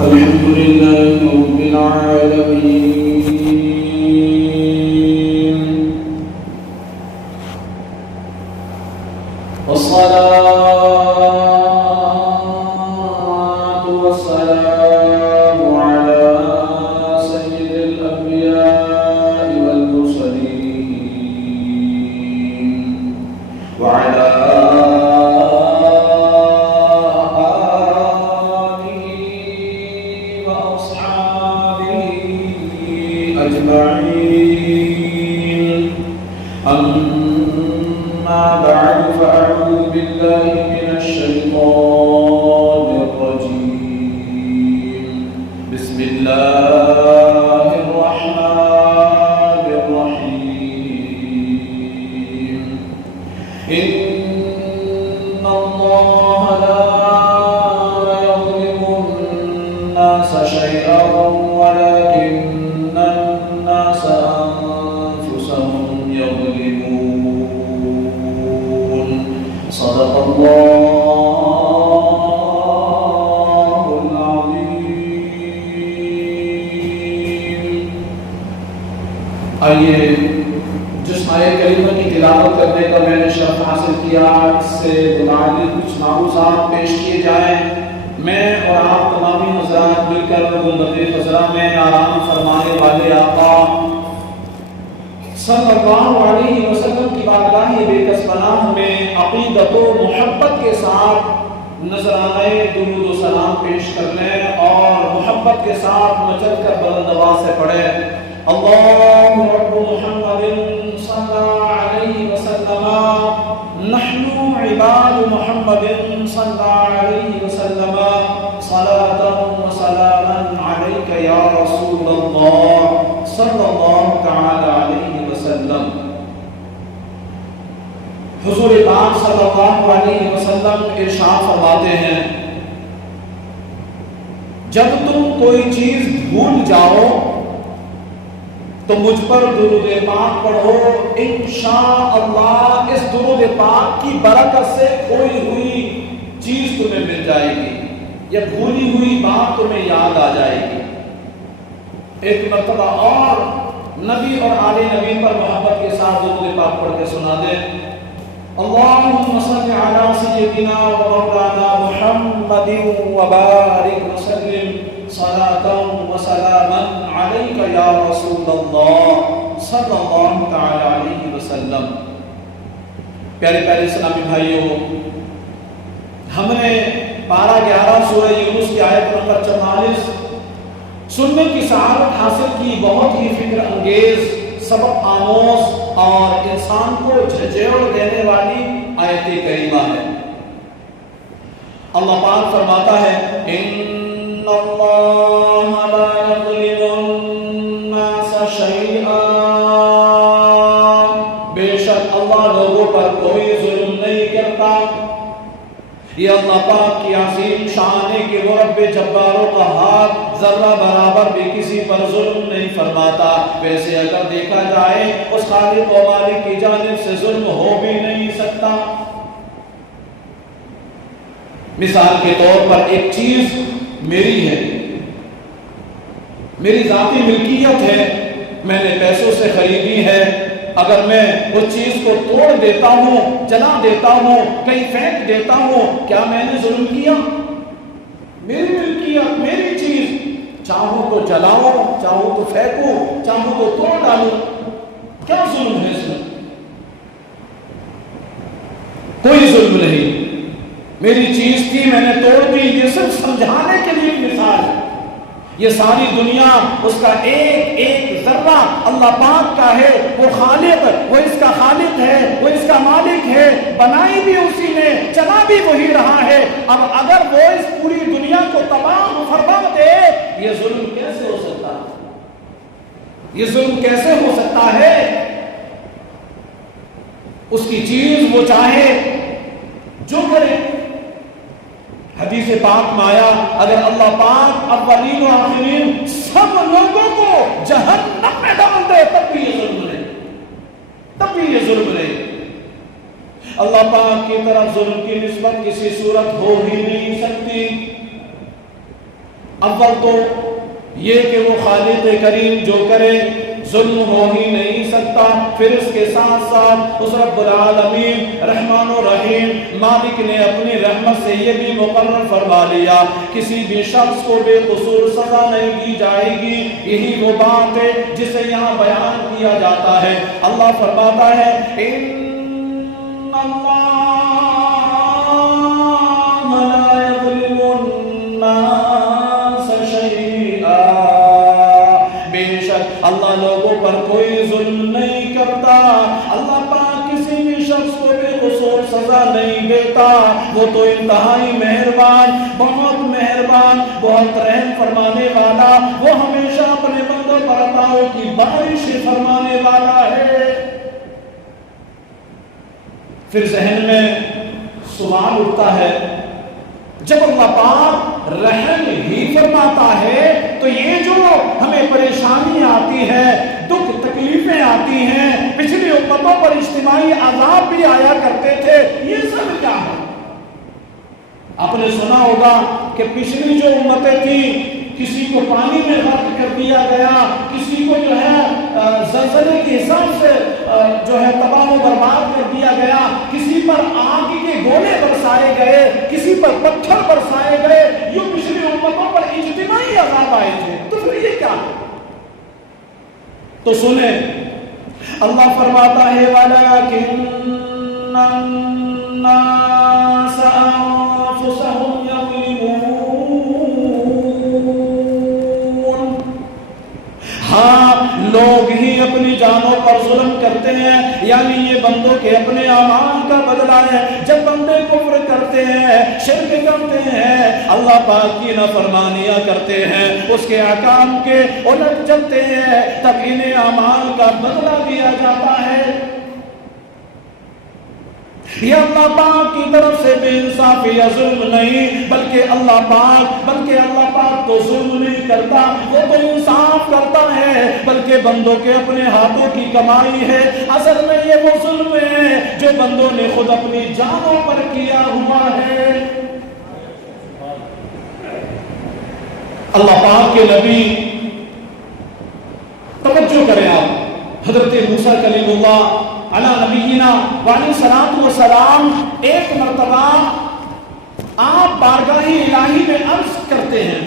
الحمد لله رب العالمين والصلاة والسلام على سيد الأنبياء والمرسلين وعلى أجمعين. أما بعد فأعوذ بالله من الشيطان الرجيم. بسم الله الرحمن الرحيم. إن الله لا يظلم الناس شيئا ولكن الناس أنفسهم يظلمون. صدق الله العظيم. آئیے جس آیت کریمہ کی تلاوت کرنے کا میں نے شرف حاصل کیا، اس سے متعلق کچھ معروضات پیش کیے جائیں. میں اور آپ تمامی حضرات مل کر غربت خضرا میں آرام فرمانے والے آقا صلی اللہ علیہ وسلم کی بارگاہ بے کس پناہ میں عقیدت و محبت کے ساتھ نذرانۂ درود و سلام پیش کر لیں اور محبت کے ساتھ مچل کر بلند آواز سے پڑھیں. اللہم رب محمد صلی اللہ علیہ وسلم نحن عباد محمد صلی اللہ علیہ وسلم صلاة و سلاما علیک یا رسول اللہ صلی اللہ تعالی علیہ وسلم. حضور پاک صلی اللہ علیہ وسلم ارشاد فرماتے ہیں، جب تم کوئی چیز بھول جاؤ تو مجھ پر درود پاک پڑھو، انشاءاللہ اس درود پاک کی برکت سے کھوئی ہوئی چیز تمہیں مل جائے گی یا بھولی ہوئی بات تمہیں یاد آ جائے گی. ایک مرتبہ اور نبی اور آل نبی پر محبت کے ساتھ درود پاک پڑھ کے سنا دیں. اللہم صل علی سیدنا و مولانا محمد وبارک وسلم صلاة و سلاما علیک یا رسول اللہ صلی اللہ تعالی علیہ وسلم. پیارے پیارے اسلامی بھائیوں، ہم نے پارہ 11 سورہ یونس کی آیت نمبر 44 سننے کی سعادت حاصل کی. بہت ہی فکر انگیز، سبق آموز اور انسان کو جھنجھوڑ دینے والی آیت کریمہ ہے. اللہ پاک فرماتا ہے، ان اللہ لا یظلم الناس شیئا، بے شک اللہ لوگوں پر کوئی ظلم نہیں کرتا. یہ اللہ پاک کی عظیم شان ہے کہ وہ رب جبار و قہار ذرہ برابر بھی کسی پر ظلم نہیں فرماتا. ویسے اگر دیکھا جائے اس خالق و مالک کی جانب سے ظلم ہو بھی نہیں سکتا. مثال کے طور پر ایک چیز میری ہے، میری ذاتی ملکیت ہے، میں نے پیسوں سے خریدی ہے. اگر میں اس چیز کو توڑ دیتا ہوں، جلا دیتا ہوں، کہیں پھینک دیتا ہوں، کیا میں نے ظلم کیا؟ میری ملکیت، میری چیز، چاہوں تو جلاؤں، چاہوں تو پھینکوں، چاہوں تو توڑ ڈالوں، کیا ظلم ہے اس میں؟ کوئی ظلم نہیں. میری چیز تھی، میں نے توڑ دی. یہ صرف سمجھانے کے لیے مثال ہے. یہ ساری دنیا اس کا ایک ایک ذرہ اللہ پاک کا ہے. وہ خالق، وہ اس کا خالق ہے، وہ اس کا مالک ہے. بنائی بھی اسی نے، چلا بھی وہی رہا ہے. اب اگر وہ اس پوری دنیا کو تباہ فرما دے، یہ ظلم کیسے ہو سکتا ہے؟ یہ ظلم کیسے ہو سکتا ہے؟ اس کی چیز وہ چاہے جو کرے. حدیث پاک میں آیا، اگر اللہ پاک اولین و آخرین سب لوگوں کو جہنم میں ڈال دے تب بھی یہ ظلم نہیں، تب بھی یہ ظلم نہیں. اللہ پاک کی طرف ظلم کی نسبت کسی صورت ہو ہی نہیں سکتی. اول تو یہ کہ وہ خالق کریم جو کرے ظلم ہو ہی نہیں سکتا، پھر اس کے ساتھ ساتھ اس رب العالمین رحمان و رحیم مالک نے اپنی رحمت سے یہ بھی مقرر فرما لیا کسی بھی شخص کو بے قصور سزا نہیں دی جائے گی۔ یہی وہ بات ہے جسے یہاں بیان کیا جاتا ہے۔ اللہ فرماتا ہے ان اللہ لا یظلم الناس شیئا، بے شک اللہ لوگوں پر کوئی ظلم نہیں کرتا، اللہ پاک کسی بھی شخص کو بے قصور سزا نہیں دیتا، وہ تو انتہائی مہربان، بہت مہربان، بہت رحم فرمانے والا، وہ ہمیشہ اپنے بندوں پر عطاؤں کی بارش فرمانے والا ہے۔ پھر ذہن میں سوال اٹھتا ہے جب اللہ پاک رحم ہی فرماتا ہے تو یہ جو ہمیں پریشانی آتی ہے، دکھ تکلیفیں آتی ہیں، پچھلی امتوں پر اجتماعی عذاب بھی آیا کرتے تھے، یہ سب کیا ہے؟ آپ نے سنا ہوگا کہ پچھلی جو امتیں تھیں کسی کو پانی میں غرق کر دیا گیا، کسی کو جو ہے زلزلے کے حساب سے جو ہے تباہ و برباد کر دیا گیا، کسی پر آگ کے گولے برسائے گئے، کسی پر پتھر برسائے گئے، یہ پچھلی امتوں پر اجتماعی عذاب آئے تھے۔ تو پھر یہ کیا ہے؟ تو سنیں اللہ فرماتا ہے وَلَكِنَّ النَّاسَ أَنفُسَهُمْ يَظْلِمُونَ، ہاں لوگ ہی اپنی جانوں پر ظلم کرتے ہیں، یعنی یہ بندوں کے اپنے اعمال کا بدلہ ہے۔ جب بندے کفر کرتے ہیں، شرک کرتے ہیں، اللہ پاک کی نافرمانیاں کرتے ہیں، اس کے احکام کے الٹ چلتے ہیں، تب انہیں اعمال کا بدلہ دیا جاتا ہے۔ یہ اللہ پاک کی طرف سے بے انصافی یا ظلم نہیں، بلکہ اللہ پاک تو ظلم نہیں کرتا، وہ تو انصاف کرتا ہے، بلکہ بندوں کے اپنے ہاتھوں کی کمائی ہے۔ اصل میں یہ وہ ظلم ہے جو بندوں نے خود اپنی جانوں پر کیا ہوا ہے۔ اللہ پاک کے نبی، توجہ کریں آپ، حضرت موسیٰ کلیم اللہ علی نبینا وعلیہ الصلوۃ والسلام ایک مرتبہ آپ بارگاہ الہی میں عرض کرتے ہیں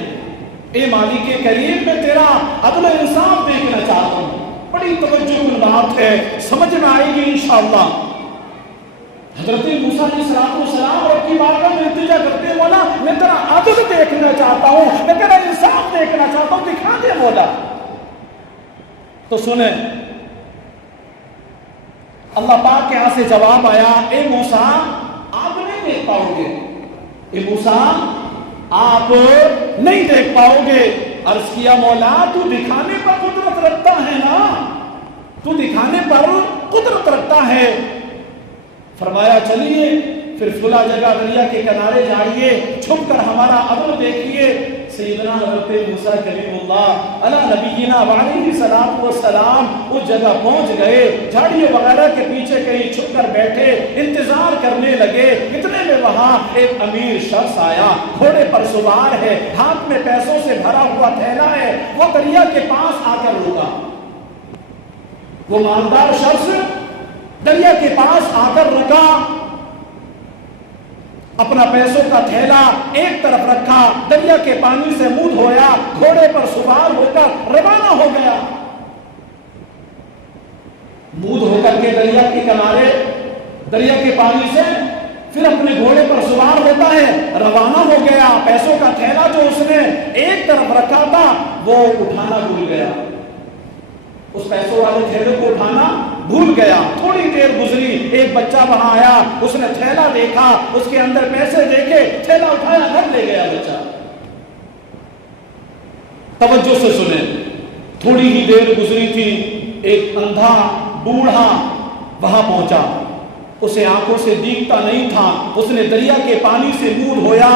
اے مالک کریم میں تیرا عدل و انصاف دیکھنا چاہتا ہوں۔ بڑی توجہ کی بات ہے، سمجھ میں آئے گی انشاءاللہ۔ حضرت موسیٰ علیہ السلام رب کی بارگاہ میں التجا کرتے ہیں، مولا میں تیرا عدل دیکھنا چاہتا ہوں، میں تیرا انصاف دیکھنا چاہتا ہوں، دکھا دے مولا۔ تو سنیں اللہ پاک کے ہاں سے جواب آیا، اے موسیٰ آپ نہیں دیکھ پاؤ گے، اے موسیٰ آپ نہیں دیکھ پاؤ گے۔ عرض کیا مولا تو دکھانے پر قدرت رکھتا ہے نا، تو دکھانے پر قدرت رکھتا ہے۔ فرمایا چلیے پھر فلاں جگہ دریا کے کنارے جائیے، چھپ کر ہمارا عدل دیکھیے۔ سیدنا حضرت موسیٰ کلیم اللہ علی نبینا وعلیہ الصلوۃ والسلام اس جگہ پہنچ گئے، جھاڑیوں وغیرہ کے پیچھے کہیں چھپ کر بیٹھے، انتظار کرنے لگے۔ اتنے میں وہاں ایک امیر شخص آیا، گھوڑے پر سوار ہے، ہاتھ میں پیسوں سے بھرا ہوا تھیلا ہے، وہ دریا کے پاس آ کر رکا۔ وہ مالدار شخص دریا کے پاس آ کر رکا، اپنا پیسوں کا تھیلا ایک طرف رکھا، دریا کے پانی سے منہ دھویا، گھوڑے پر سوار ہو کر روانہ ہو گیا۔ منہ دھو کر کے دریا کے کنارے، دریا کے پانی سے پھر اپنے گھوڑے پر سوار ہوتا ہے، روانہ ہو گیا۔ پیسوں کا تھیلا جو اس نے ایک طرف رکھا تھا وہ اٹھانا بھول گیا، اس پیسوں والے تھیلے کو اٹھانا بھول گیا۔ تھوڑی دیر گزری، ایک بچہ وہاں آیا، اس نے تھیلا دیکھا، اس کے اندر پیسے دیکھے، تھیلا اٹھایا، گھر لے گیا بچہ۔ توجہ سے سنیں، تھوڑی ہی دیر گزری تھی، ایک اندھا بوڑھا وہاں پہنچا، اسے آنکھوں سے دیکھتا نہیں تھا، اس نے دریا کے پانی سے منہ دھویا،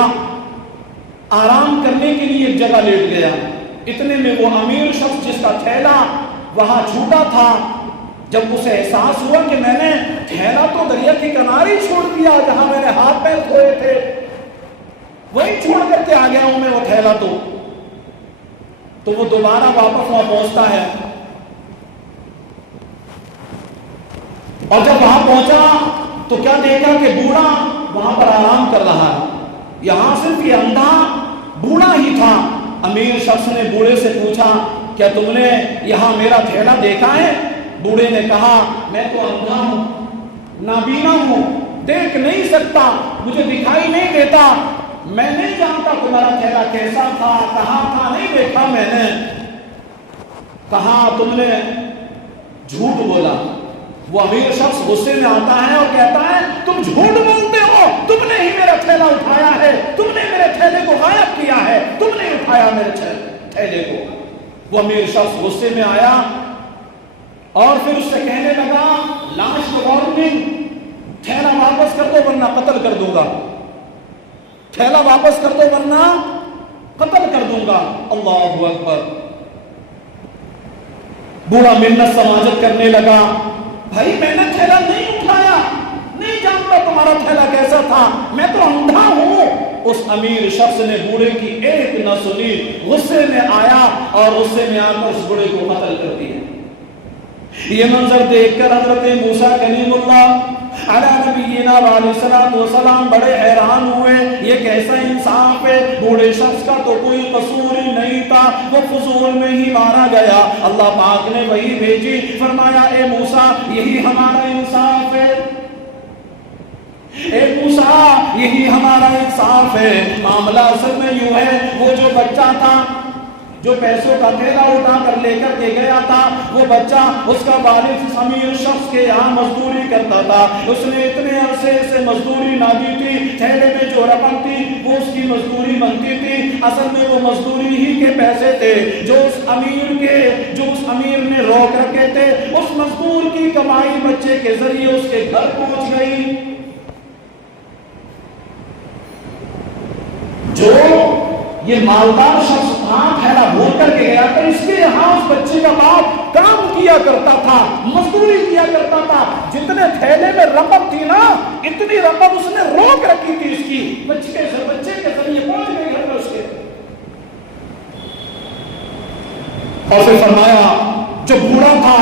آرام کرنے کے لیے ایک جگہ لیٹ گیا۔ اتنے میں وہ امیر شخص جس کا تھیلا وہاں چھوٹا تھا، جب اسے احساس ہوا کہ میں نے تھیلا تو دریا کے کنارے چھوڑ دیا جہاں میں نے ہاتھ پیر دھوئے تھے، وہی چھوڑ کر کے آ گیا ہوں میں وہ تھیلا، تو تو وہ دوبارہ واپس وہاں پہنچتا ہے، اور جب وہاں پہنچا تو کیا دیکھا کہ بوڑھا وہاں پر آرام کر رہا ہے، یہاں صرف یہ اندھا بوڑھا ہی تھا۔ امیر شخص نے بوڑھے سے پوچھا کیا تم نے یہاں میرا تھیلا دیکھا ہے؟ بوڑھے نے کہا میں تو اندھا ہوں، نابینا ہوں، دیکھ نہیں سکتا، مجھے دکھائی نہیں دیتا، میں نہیں جانتا تمہارا تھیلا کیسا تھا، کہاں تھا، نہیں دیکھا میں نے۔ کہا تم نے جھوٹ بولا۔ وہ امیر شخص غصے میں آتا ہے اور کہتا ہے تم جھوٹ بولتے ہو، تم نے ہی میرا تھیلا اٹھایا ہے، تم نے میرے تھیلے کو غائب کیا ہے، تم نے اٹھایا میرے تھیلے کو۔ وہ امیر شخص غصے میں آیا اور پھر اس سے کہنے لگا لاسٹ وارننگ، تھیلا واپس کر دو ورنہ قتل کر دوں گا، تھیلا واپس کر دو ورنہ قتل کر دوں گا۔ اللہ اکبر۔ بوڑھا منت سماجت کرنے لگا، بھائی میں نے تھیلا نہیں اٹھایا، نہیں جانتا تمہارا تھیلا کیسا تھا، میں تو اندھا ہوں۔ اس امیر شخص نے بوڑھے کی ایک نہ سنی، غصے میں آیا اور غصے میں آ کر اس بوڑھے کو قتل کر دیا۔ یہ منظر دیکھ کر حضرت موسیٰ کلیم اللہ علیہ نبینا علیہ الصلوۃ والسلام بڑے حیران ہوئے، یہ کیسا انصاف ہے، بوڑھے شخص کا تو کوئی قصور ہی نہیں تھا، وہ فضول میں ہی مارا گیا۔ اللہ پاک نے وہی بھیجی، فرمایا اے موسیٰ یہی ہمارا انصاف ہے، اے موسیٰ یہی ہمارا انصاف ہے۔ معاملہ اصل میں یوں ہے، وہ جو بچہ تھا جو پیسوں کا تھیلا اٹھا کر لے کر کے گیا تھا، وہ بچہ اس کا والد اس امیر شخص کے یہاں مزدوری کرتا تھا، اس نے اتنے عرصے سے مزدوری نہ دی تھی، تھیلے میں جو رقم تھی وہ اس کی مزدوری بنتی تھی، اصل میں وہ مزدوری ہی کے پیسے تھے جو اس امیر نے روک رکھے تھے، اس مزدور کی کمائی بچے کے ذریعے اس کے گھر پہنچ گئی۔ جو یہ مالدار شخص تھا تھیلا بھول کر کے گیا تھا، اس کے یہاں اس بچے کا باپ کام کیا کرتا تھا، مزدوری کیا کرتا تھا، جتنے تھیلے میں رقم تھی نا اتنی رقم اس نے روک رکھی تھی، اس کی بچے کے ذریعے پہنچ گئی گھر میں اس کے۔ اور پھر فرمایا جو بوڑھا تھا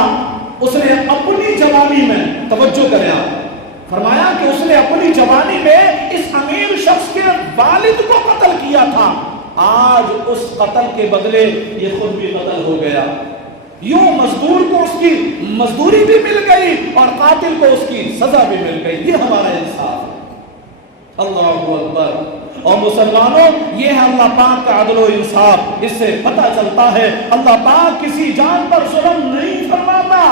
اس نے اپنی جوانی میں، توجہ کریں آپ، فرمایا کہ اس نے اپنی جوانی میں اس امیر شخص کے والد کو قتل کیا تھا، آج اس قتل کے بدلے یہ خود بھی قتل ہو گیا۔ یوں مزدور کو اس کی مزدوری بھی مل گئی اور قاتل کو اس کی سزا بھی مل گئی، یہ ہمارا انصاف ہے۔ اللہ اکبر۔ اور مسلمانوں یہ ہے اللہ پاک کا عدل و انصاف، اس سے پتہ چلتا ہے اللہ پاک کسی جان پر ظلم نہیں فرماتا۔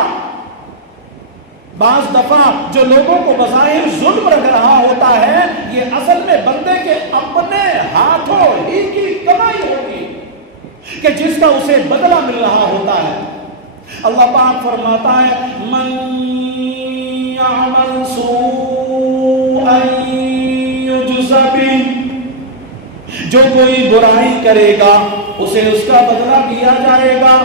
بعض دفعہ جو لوگوں کو بظاہر ظلم لگ رہا ہوتا ہے یہ اصل میں بندے کے اپنے ہاتھوں ہی کی کمائی ہوگی کہ جس کا اسے بدلہ مل رہا ہوتا ہے۔ اللہ پاک فرماتا ہے من یعمل سوءا یجز بہ، جو کوئی برائی کرے گا اسے اس کا بدلہ دیا جائے گا،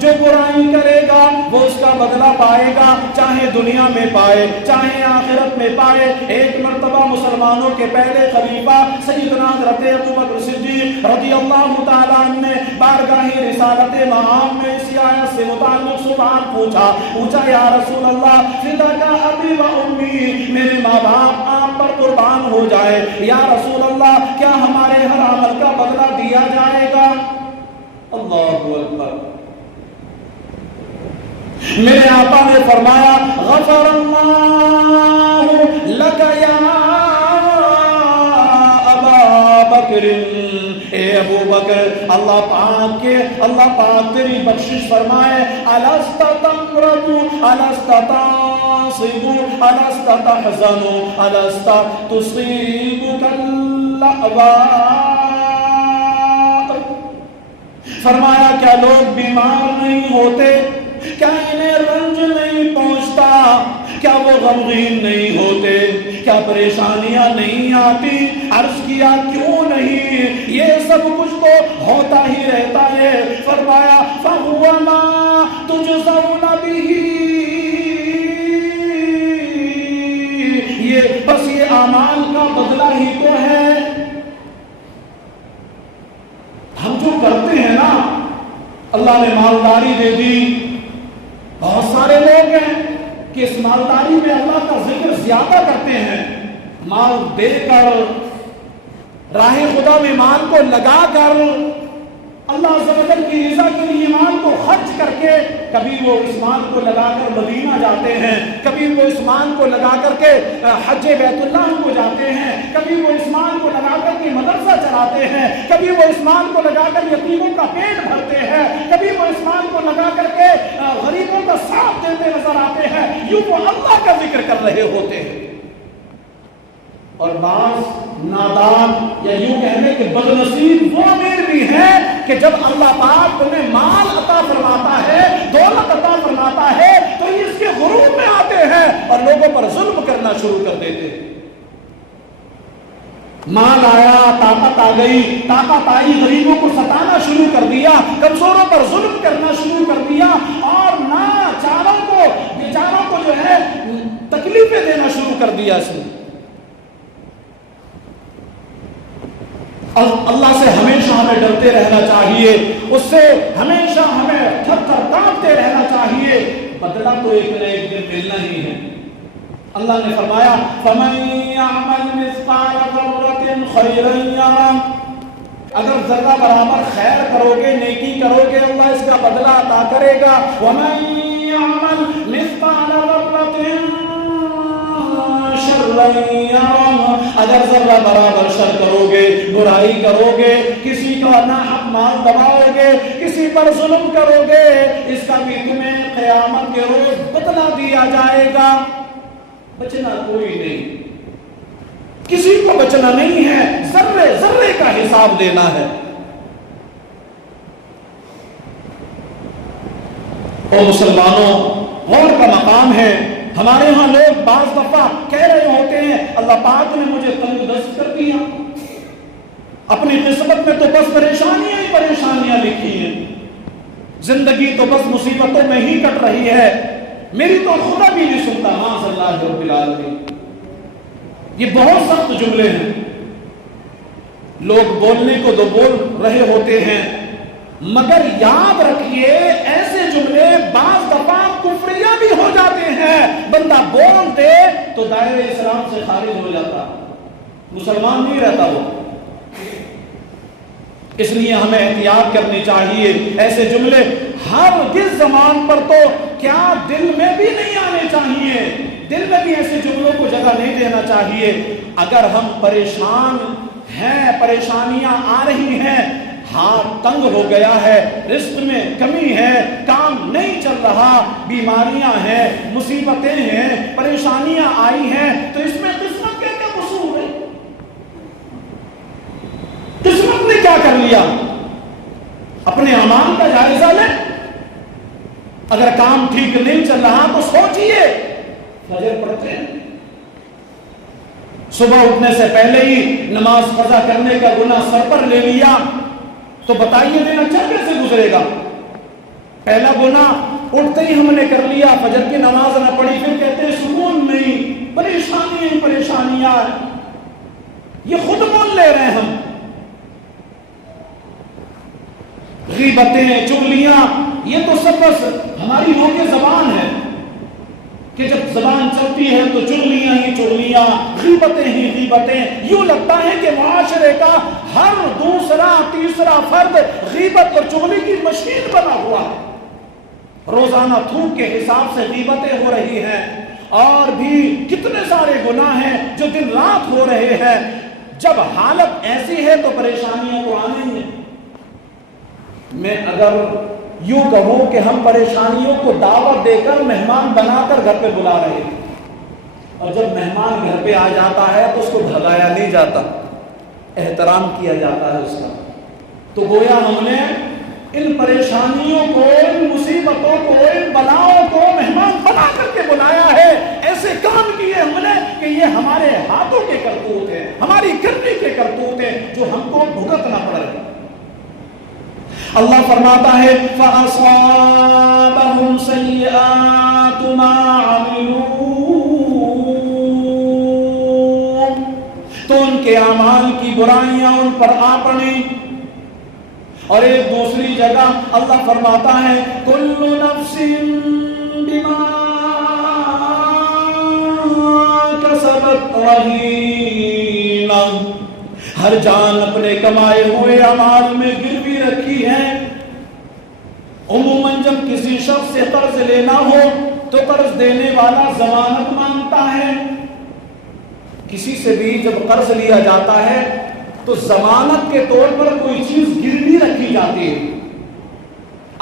جو برائی کرے گا وہ اس کا بدلہ پائے گا، چاہے دنیا میں پائے چاہے آخرت میں پائے۔ ایک مرتبہ مسلمانوں کے پہلے خلیفہ سیدنا حضرت ابو بکر صدیق رضی اللہ تعالیٰ عنہ نے بارگاہ رسالت مآب میں اسی آیت سے متعلق سوال پوچھا یا رسول اللہ فداک ابی و امی، میرے ماں باپ آپ پر قربان ہو جائے، یا رسول اللہ کیا ہمارے ہر عمل کا بدلہ دیا جائے گا؟ اللہ اکبر۔ میرے آقا نے فرمایا غفر اللہ لک یا ابا بکر، اے ابو بکر اللہ پاک تیری بخشش فرمائے۔ الست تمرض الست تعصب الست تحزن الست تصيبك اللأواء، فرمایا کیا لوگ بیمار نہیں ہوتے، کیا انہیں رنج نہیں پہنچتا، کیا وہ غمگین نہیں ہوتے، کیا پریشانیاں نہیں آتی؟ عرض کیا کیوں نہیں، یہ سب کچھ تو ہوتا ہی رہتا ہے۔ فرمایا فَهُوَ مَا تُجْزَوْنَ بِهِ، یہ بس یہ اعمال کا بدلہ ہی تو ہے۔ ہم جو کرتے ہیں نا اللہ نے مالداری دے دی. بہت سارے لوگ ہیں کہ اس مالداری میں اللہ کا ذکر زیادہ کرتے ہیں. مال دے کر، راہ خدا میں مال کو لگا کر، اللہ عز و جل کی رضا کے لیے مال کو خرچ کر کے، کبھی وہ اس مال کو لگا کر مدینہ جاتے ہیں، کبھی وہ اس مال کو لگا کر کے حج بیت اللہ کو جاتے ہیں، کبھی وہ اس مال کو لگا کر کے مدرسہ چلاتے ہیں، کبھی وہ اس مال کو لگا کر یتیموں کا پیٹ بھرتے ہیں، کبھی وہ اس مال کو لگا کر کے غریبوں کا ساتھ دیتے نظر آتے ہیں. یوں وہ اللہ کا ذکر کر رہے ہوتے ہیں. اور بعض نادان یا یوں کہنے کہ بدنصیب وہ امیر بھی ہیں کہ جب اللہ پاک انہیں مال عطا فرماتا ہے، دولت عطا فرماتا ہے، تو اس کے غرور میں آتے ہیں اور لوگوں پر ظلم کرنا شروع کر دیتے ہیں. مال آیا، طاقت آ گئی، طاقت آئی، غریبوں کو ستانا شروع کر دیا، کمزوروں پر ظلم کرنا شروع کر دیا، اور ناچاروں کو، بیچاروں کو جو ہے تکلیفیں دینا شروع کر دیا. اس نے اللہ سے ہمیشہ ہمیں ڈرتے رہنا چاہیے، اس سے ہمیشہ ہمیں تھر تھر کانپتے رہنا چاہیے. بدلہ تو ایک نہ ایک دن ملنا ہی ہے. اللہ نے فرمایا فَمَن يَعْمَلْ مِثْقَالَ ذَرَّةٍ خَيْرًا يَرَهُ، اگر ذرہ برابر خیر کرو گے، نیکی کرو گے، اللہ اس کا بدلہ عطا کرے گا. وَمَن يَعْمَلْ مِثْقَالَ ذَرَّةٍ شَرًّا يَرَهُ، اگر ذرہ برابر شر کرو گے، برائی کرو گے، کسی کا ناحق مال دباؤ گے، کسی پر ظلم کرو گے، اس کا بھی تمہیں قیامت کے روز بدلہ دیا جائے گا. بچنا کوئی نہیں، کسی کو بچنا نہیں ہے، ذرے ذرے کا حساب دینا ہے. اور مسلمانوں، غور کا مقام ہے. ہمارے ہاں لوگ بعض دفعہ کہہ رہے ہوتے ہیں اللہ پاک نے مجھے تنگ دست کر دیا، اپنی قسمت میں تو بس پریشانیاں ہی پریشانیاں لکھی ہیں، زندگی تو بس مصیبتوں میں ہی کٹ رہی ہے، میری تو خدا بھی نہیں سنتا. معاذ اللہ رب العالمین. یہ بہت سخت جملے ہیں، لوگ بولنے کو تو بول رہے ہوتے ہیں، مگر یاد رکھیے ایسے جملے بعض دفعہ کفریہ بھی ہو جاتے ہیں. بندہ بول دے تو دائرہ اسلام سے خارج ہو جاتا، مسلمان نہیں رہتا وہ. اس لیے ہمیں احتیاط کرنی چاہیے. ایسے جملے ہر کس زمان پر تو کیا دل میں بھی نہیں آنے چاہیے، دل میں بھی ایسے جملوں کو جگہ نہیں دینا چاہیے. اگر ہم پریشان ہیں، پریشانیاں آ رہی ہیں، ہاتھ تنگ ہو گیا ہے، رزق میں کمی ہے، کام نہیں چل رہا، بیماریاں ہیں، مصیبتیں ہیں، پریشانیاں آئی ہیں، تو اس میں قسمت کا کیا قصور ہے؟ قسمت نے کیا کر لیا؟ اپنے اعمال کا جائزہ لیں. اگر کام ٹھیک نہیں چل رہا تو سوچئے. فجر پڑھتے ہیں، صبح اٹھنے سے پہلے ہی نماز قضا کرنے کا گناہ سر پر لے لیا، تو بتائیے دن اچھا کیسے گزرے گا؟ پہلا گناہ اٹھتے ہی ہم نے کر لیا، فجر کی نماز نہ پڑھی، پھر کہتے ہیں سکون نہیں، پریشانیاں. یہ خود مول لے رہے ہیں ہم. غیبتیں، چغلیاں، یہ تو سب بس ہماری منہ کی زبان ہے کہ جب زبان چلتی ہے تو چغلیاں ہی چغلیاں، غیبتیں ہی غیبتیں. یوں لگتا ہے کہ معاشرے کا ہر دوسرا تیسرا فرد غیبت اور چغلی کی مشین بنا ہوا ہے. روزانہ تھوک کے حساب سے غیبتیں ہو رہی ہیں، اور بھی کتنے سارے گناہ ہیں جو دن رات ہو رہے ہیں. جب حالت ایسی ہے تو پریشانیاں تو آنی ہیں. میں اگر یوں کہوں کہ ہم پریشانیوں کو دعوت دے کر مہمان بنا کر گھر پہ بلا رہے ہیں، اور جب مہمان گھر پہ آ جاتا ہے تو اس کو بھگایا نہیں جاتا، احترام کیا جاتا ہے اس کا. تو گویا ہم نے ان پریشانیوں کو، ان مصیبتوں کو، ان بلاؤں کو مہمان بنا کر کے بلایا ہے. ایسے کام کیے ہم نے کہ یہ ہمارے ہاتھوں کے کرتوت ہیں، ہماری کرنی کے کرتوت ہیں، جو ہم کو بھگتنا پڑ رہے ہیں. اللہ فرماتا ہے فَأَصَابَهُمْ سَيِّئَاتُ مَا عَمِلُوا، تو ان کے اعمال کی برائیاں ان پر آ پڑیں. اور ایک دوسری جگہ اللہ فرماتا ہے کل نفس بما کسبت رہینہ، ہر جان اپنے کمائے ہوئے اعمال میں گروی رکھی ہے۔ عموماً جب کسی شخص سے قرض لینا ہو تو قرض دینے والا ضمانت مانگتا ہے۔ کسی سے بھی جب قرض لیا جاتا ہے تو ضمانت کے طور پر کوئی چیز گروی رکھی جاتی ہے،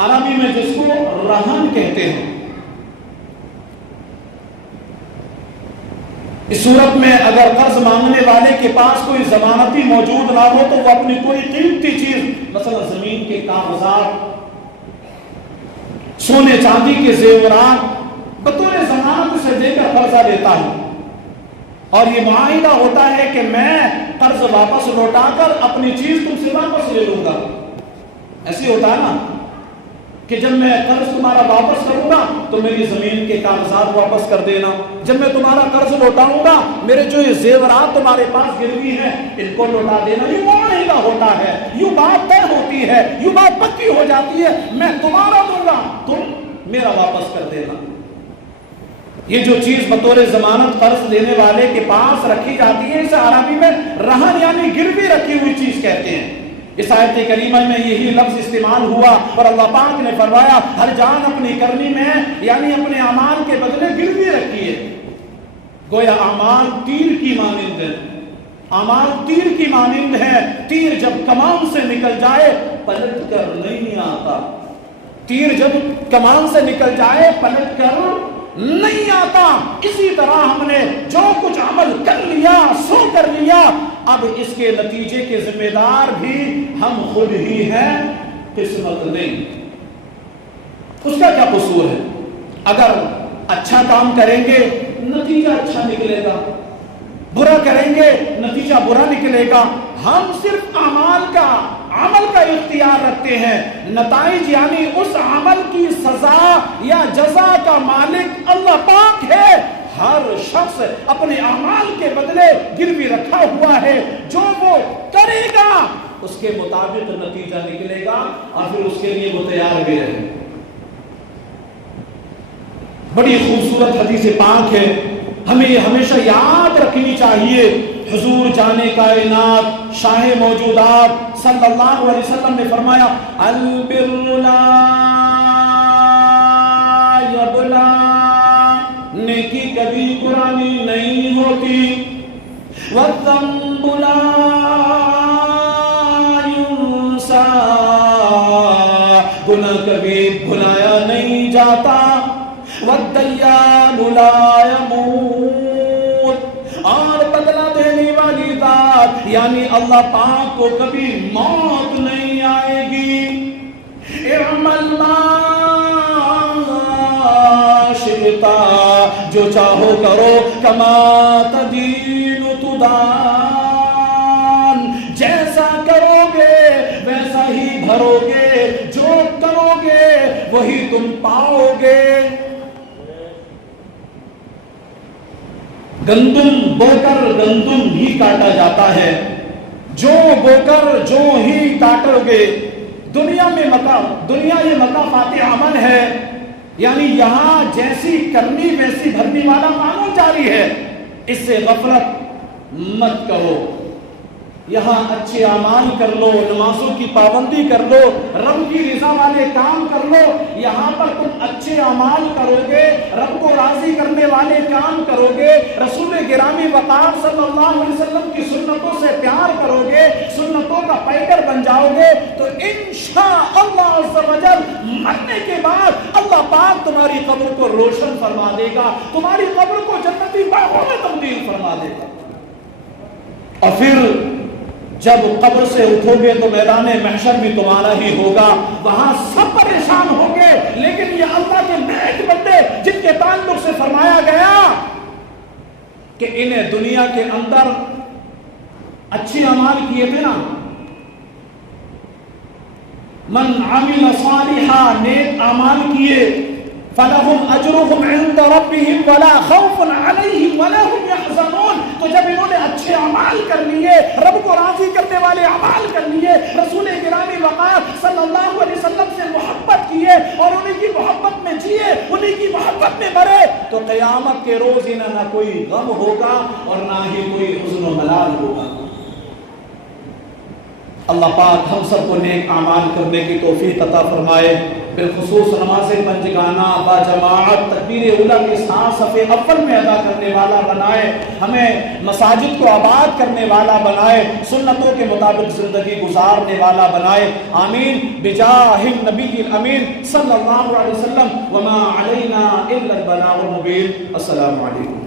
عربی میں جس کو رہن کہتے ہیں۔ اس صورت میں اگر قرض مانگنے والے کے پاس کوئی ضمانتی موجود نہ ہو تو وہ اپنی کوئی قیمتی چیز، مثلا زمین کے کاغذات، سونے چاندی کے زیورات بطور ضمانت اسے دے کر قرضہ لیتا ہوں، اور یہ معاہدہ ہوتا ہے کہ میں قرض واپس لوٹا کر اپنی چیز تم سے واپس لے لوں گا۔ ایسے ہوتا ہے نا کہ جب میں قرض تمہارا واپس کروں گا تو میری زمین کے کاغذات واپس کر دینا، جب میں تمہارا قرض لوٹاؤں گا میرے جو یہ زیورات تمہارے پاس گروی ہیں ان کو لوٹا دینا۔ یہ معاہدہ ہوتا ہے، یوں بات طے ہوتی ہے، یوں بات پکی ہو جاتی ہے، میں تمہارا دوں گا تم میرا واپس کر دینا۔ یہ جو چیز بطور ضمانت قرض لینے والے کے پاس رکھی جاتی ہے اسے عربی میں رہن یعنی گروی رکھی ہوئی چیز کہتے ہیں۔ اس آیت کریمہ میں یہی لفظ استعمال ہوا اور اللہ پاک نے فرمایا ہر جان اپنی کرنی میں یعنی اپنے اعمال کے بدلے گروی رکھی ہے۔ گویا اعمال تیر کی مانند ہے، اعمال تیر کی مانند ہے، تیر جب کمان سے نکل جائے پلٹ کر نہیں آتا، تیر جب کمان سے نکل جائے پلٹ کر نہیں آتا۔ اسی طرح ہم نے جو کچھ عمل کر لیا سو کر لیا، اب اس کے نتیجے کے ذمہ دار بھی ہم خود ہی ہیں، قسمت نہیں۔ اس کا کیا قصور ہے؟ اگر اچھا کام کریں گے نتیجہ اچھا نکلے گا، برا کریں گے نتیجہ برا نکلے گا۔ ہم صرف عمل کا اختیار رکھتے ہیں، نتائج یعنی اس عمل کی سزا یا جزا کا مالک اللہ پاک ہے۔ ہر شخص اپنے اعمال کے بدلے گروی رکھا ہوا ہے، جو وہ کرے گا اس کے مطابق نتیجہ نکلے گا اور پھر اس کے لیے وہ تیار بھی رہے۔ بڑی خوبصورت حدیث پاک ہے، ہمیں یہ ہمیشہ یاد رکھنی چاہیے۔ حضور جانے کائنات شاہ موجودات صلی اللہ علیہ وسلم نے فرمایا البر لا یبلا، نیکی کبھی پرانی نہیں ہوتی، والذنب لا ینسا، گناہ کبھی بھلایا نہیں جاتا، والدیان لا یموت، اور بدلہ دینے والی ذات یعنی اللہ پاک کو کبھی موت نہیں آئے گی۔ اعمل ما شئتا، جو چاہو کرو، کما تدین تدان، جیسا کرو گے ویسا ہی بھرو گے، جو کرو گے وہی تم پاؤ گے۔ گندم بو کر گندم ہی کاٹا جاتا ہے، جو بو کر جو ہی کاٹو گے۔ دنیا یہ مکافات عمل ہے، یعنی یہاں جیسی کرنی ویسی بھرنے والا قانون جاری ہے، اس سے غفلت مت کرو۔ یہاں اچھے اعمال کر لو، نمازوں کی پابندی کر لو، رب کی رضا والے کام کر لو۔ یہاں پر تم اچھے اعمال کرو گے، رب کو راضی کرنے والے کام کرو گے، رسول گرامی وقار صلی اللہ علیہ وسلم کی سنتوں سے پیار کرو گے، سنتوں کا پیکر بن جاؤ گے، تو انشاءاللہ عز و جل مرنے کے بعد اللہ پاک تمہاری قبر کو روشن فرما دے گا، تمہاری قبر کو جنتی باغوں میں تبدیل فرما دے گا۔ اور پھر جب قبر سے اٹھو گے تو میدان محشر بھی تمہارا ہی ہوگا، وہاں سب پریشان ہوں گے، لیکن یہ اللہ کے نیک بندے جن کے تعلق سے فرمایا گیا کہ انہیں دنیا کے اندر اچھی اعمال کیے تھے نا، من عمل صالحا، نیک اعمال کیے، فَلَهُمْ أَجْرُهُمْ عِنْدَ رَبِّهِمْ وَلَا خَوْفٌ عَلَيْهِمْ وَلَا هُمْ يَحْزَنُونَ. تو جب انہوں نے اچھے اعمال کر لیے، رب کو راضی کرنے والے اعمال کر لیے، رسول گرامی وقار صلی اللہ علیہ وسلم سے محبت کیے اور انہیں کی محبت میں جیے، انہیں کی محبت میں مرے، تو قیامت کے روز انہیں نہ کوئی غم ہوگا اور نہ ہی کوئی حزن و ملال ہوگا. اللہ پاک ہم سب کو نیک اعمال کرنے کی توفیق عطا فرمائے. بالخصوص نماز پنجگانہ با جماعت تکبیر اولیٰ کے ساتھ صف اول میں ادا کرنے والا بنائے، ہمیں مساجد کو آباد کرنے والا بنائے، سنتوں کے مطابق زندگی گزارنے والا بنائے. آمین بجاہ النبی الامین صلی اللہ علیہ وسلم. وما علینا الا البلاغ المبین. السلام علیکم.